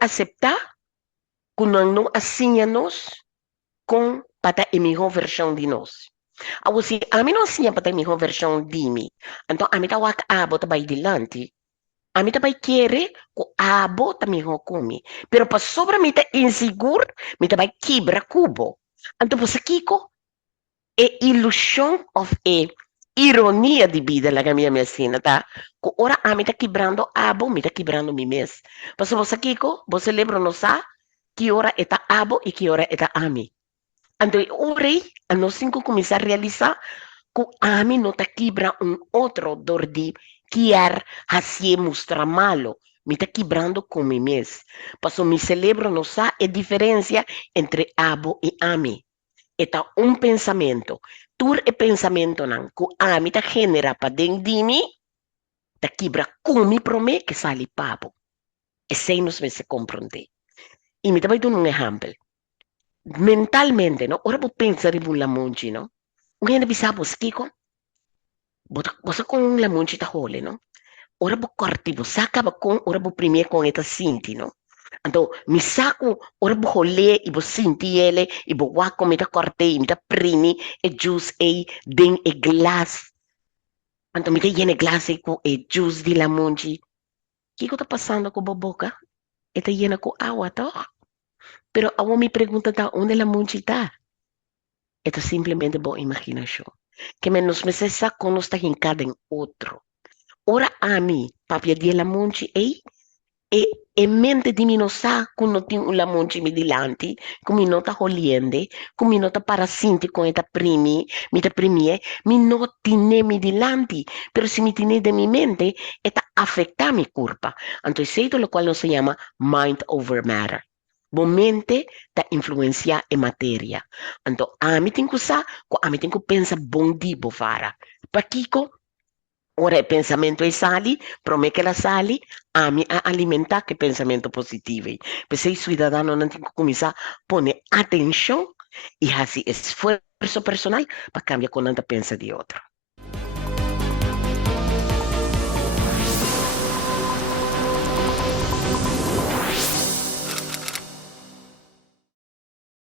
aceptar que não assinha-nos com para a melhor versão de nós. Ako si, amin não assinha para a melhor versão de mim. Então, amin tawak abo tabay dilante. Amin tabay quiere ko abo ta melhor come. Pero pa sobra mi ta inseguro, mi tabay quebra cubo. Então, po sa kiko, é ilusão of é ironia de vida la minha medicina, tá? Ko ora amin ta quebrando abo, mi ta quebrando mi mes. Paso po sa kiko, você lembra no sa? Que hora eta abo e que hora eta ami. Então, orei, a nós cinco começar a realizar que a mim não está quebra outro dor de querer assim mostrar malo. Me está quebrando com mim mesmo. Passou me celebro não sabe a diferença entre abo e ami. Eta pensamento. Tur e pensamento não. Que ami está genera para dentro de mim, está quebra com mim para mim que sale pabo. E sem nos se compreender. E me está dando um exemplo. Mentalmente, no? Ora vou pensar em um lamunchi, no? Ngayon nabisabos, Kiko, bota kong lamunchi ta hole, no? Ora bo korti bo, saka ba kong, ora bo premier kong ita sinti, no? Anto, misako, ora bo hole, ibo sinti ele, ibo wako mita korte, mita primi, e juice e, ding e glass. Anto, mita yene glass e ko, e juice di lamunchi. Kiko ta pasando ko boboka? Ita yena ko awa to? Pero awo mi pregunta ta, onde lamunchi ta? Ito simplesmente boa imaginação. Que menos me cessa com nos hincada em outro. Ora a mim, papia de la monte e mente di mino sa quando tem la monte mi dilanti, come nota holiende, come nota parasinti con eta primi, mi ta primie, mi noti ne mi dilanti, pero si mi tiene de mi mente, eta afecta mi curpa. Entonces, esto lo cual no se llama mind over matter. Bo mente ta influencia e materia. Então, ami tem que usar, ami tem que pensar bom di bo fara. Pakiko, ora è pensamento e sali, prome che la sali, ami a alimentar che pensamento positivo. Per se i ciudadano non tem que começar pone atenção e assim esforço personal para cambiar quando anda pensa de outro.